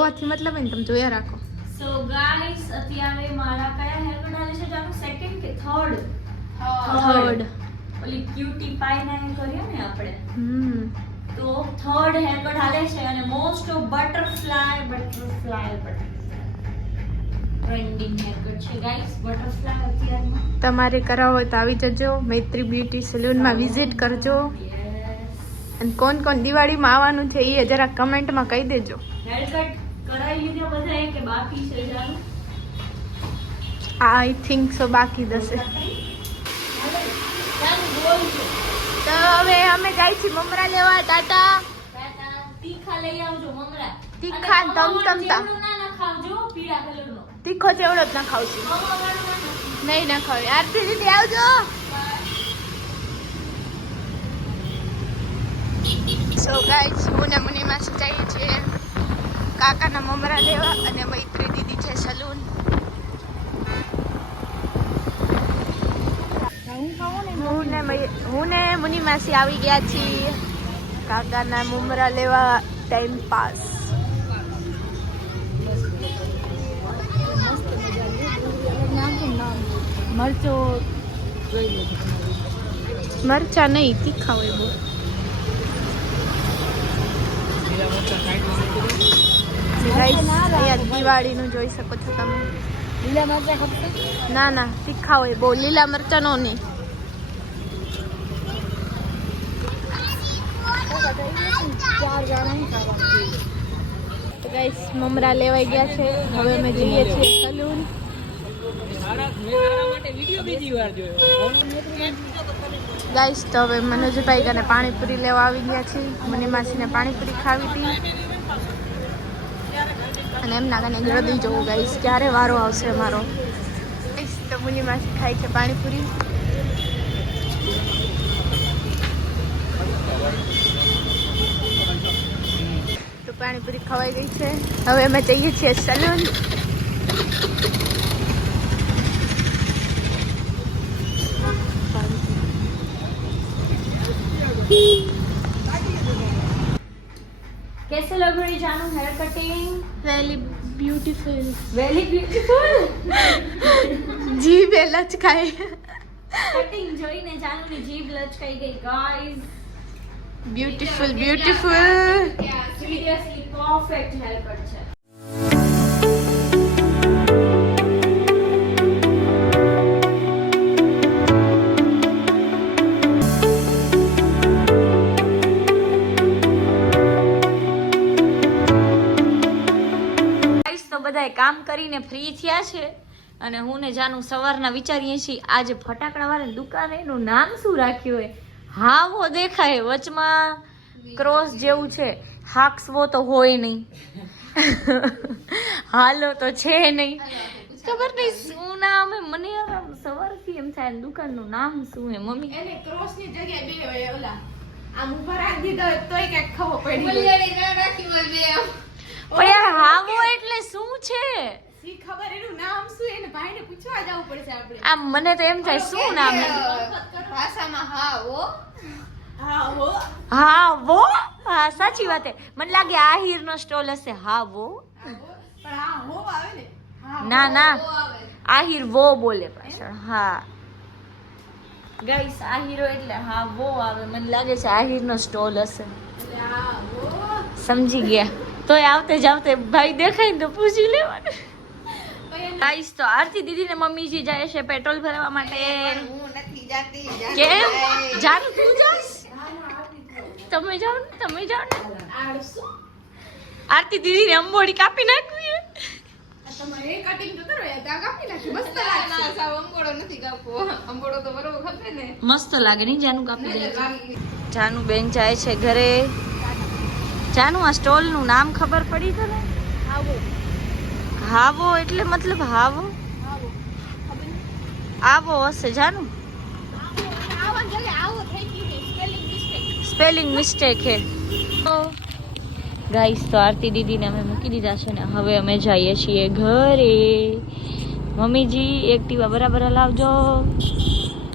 જોવાથી મતલબ હોય ને તમે જોયા રાખો. સો ગાઈસ અત્યારે મારા કયા હેર બનાવે છે જાનું સેકન્ડ કે થર્ડ થર્ડ ઓલી ક્યુટી પાઈ ના કર્યો ને આપણે હમ. તો થર્ડ હેર કટ હાલે છે અને most of butterfly butterfly trending hair cut છે ગાઈસ બટરફ્લાય અત્યારમાં. તમારે કરાવો હોય તો આવી જજો. મૈત્રી બ્યુટી સલૂનમાં વિઝિટ કરજો. અને કોણ કોણ દિવાળીમાં આવવાનું છે એ જરા કમેન્ટમાં કહી દેજો. હેર કટ કરાવી લીધો બધાએ કે બાકી છે જાનું આઈ થિંક સો બાકી છે. તો હવે અમે જાય છીએ મમરા લેવા ટાટા તીખા લઈ આવજો મમરા. તીખા, તમ તમતા. તીખો ચેવડો જ ના ખાવશું. નહીં ના ખાવ આરતી દીદી આવજો. સો ગાઈસ મુની માસી જઈએ છીએ કાકાના મમરા લેવા અને મૈત્રી દીદી છે સલૂન. હું ને હું ને મુની માસી આવી ગયા છીએ. કાકાના મમરા લેવા ટાઈમ પાસ. મરચો મરચા નહીં, તીખા હોય બહુ. અહીંયા દિવાળીનું જોઈ શકો છો તમે. લીલા મરચા ખપશે ના ના તીખા હોય બહુ લીલા મરચા નો નહીં. તો ગાઈસ મમરા લેવાઈ ગયા છે. હવે અમે જઈએ છીએ સલૂન. ગાઈસ તો હવે મનોજભાઈ કને પાણીપુરી લેવા આવી ગયા છે. મને માસીને પાણીપુરી ખાવી હતી. અને એમના કને ગળદી જવું ગાઈશ ક્યારે વારો આવશે ગાઈસ તો મુલીમાંથી ખાય છે પાણીપુરી. તો પાણીપુરી ખવાઈ ગઈ છે. હવે અમે જઈએ છીએ સલૂન कैसे लग रही जानू hair cutting very beautiful very beautiful જી બે લચકાય કટિંગ જોઈને જાનુની જીભ લચકાઈ ગઈ guys beautiful beautiful seriously perfect haircut છે તો બધાએ કામ કરીને ફ્રી થયા છે. અને હું ને જાનું સવારના વિચારીએ છીએ આજે ફટાકડા વાળા દુકાન એનું નામ શું રાખ્યું હોય? હાવો દેખાય વચમાં ક્રોસ જેવું છે. હાક્સવો તો હોય નહીં. હાલો તો છે નહીં. ખબર નહીં શું નામ મને સવારથી એમ થાય દુકાનનું નામ શું હે મમ્મી? એને ક્રોસની જગ્યાએ બે હોય ઓલા. આમ ઊભા રાખી દીધો તોય કંઈક ખબર પડી ગઈ. પણ યાર હાવો એટલે શું છે? સી ખબર? એનું નામ શું એને ભાઈને પૂછવા જવું પડશે આપણે. આમ મને તો એમ થાય શું નામ હે ભાષામાં હા ઓ હા હા વો હા સાચી વાત છે. મને લાગે આહિર નો સ્ટોલ હશે હા વો પણ હા હો આવે ને? ના ના. આહિર વો બોલે પાછળ હા. ગાઈસ આહિરો એટલે હા વો આવે. મને લાગે છે આહિર નો સ્ટોલ હશે. સમજી ગયા. તોય આવતે જાવતે ભાઈ દેખાય ને તો પૂછી લેવાનું. ગાઈસ તો આરતી દીદી ને મમ્મીજી જાય છે પેટ્રોલ ભરવા માટે. હું નથી જાતી કેમ? જાન તું જાસ તમે જાઓ ને તમે જાઓ ને. આરતી દીદી ને અંબોડી કાપી નાખવી. તમારે એ કટિંગ તો કરો ત્યાં કાપી નાખી મસ્ત લાગશે. સાવ અંગોળો નથી કાપવો. અંગોળો તો બરોબર ખપે ને. મસ્ત લાગે નહીં જાનું કાપી દે જાનું. બેન જાય છે ઘરે. જાનું આ સ્ટોલનું નામ ખબર પડી તને? ને હાવો એટલે મતલબ હાવો? આવો હશે જાનું? સ્પેલિંગ મિસ્ટેક હે. તો ગાઈસ તો આરતી દીદીને અમે મૂકી દીધા છે ને હવે અમે જઈએ છીએ ઘરે. મમ્મીજી એક્ટિવા બરાબર હલાવજો.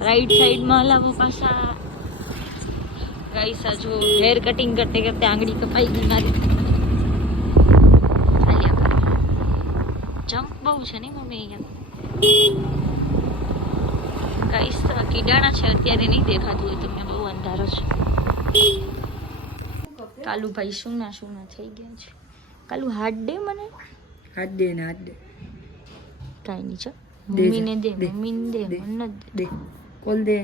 રાઈટ સાઈડમાં હલાવો પાછા. ગાઈસ આ જો હેર કટિંગ કરતે કરતે આંગળી કપાઈ ગઈ મારી. ખાલી બહુ છે ને મમ્મી અહીંયા? ગાઈસ તો કીડાણા છે અત્યારે નહીં દેખાતું હોય તમને બહુ અંધારો છે. કાલુભાઈ શું ના થઈ ગયા છે. કાલુ હાથ દે મને. હાથ દે ને હાથ દે. કાંઈ નહીં છે મમ્મીને દે મમ્મીને દે. મને દે. દે. કોલ દે?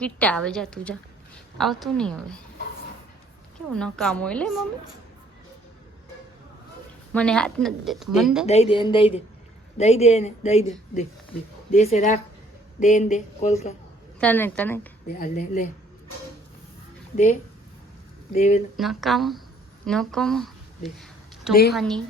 કિટ્ટા આવે જા તું જા. આવતું નહીં હવે. કેવું નકામ હોય લે મમ્મી. મને હાથ નથી દેતો મને દઈ દે એને દઈ દે. દઈ દે એને દઈ દે. દે દે. દેશે રાખ. દે એને દે કોલ કર. તને તને. દે આ લે લે. દે. દેવેલ. નકામ નકામ. દે દે. ચોખાની.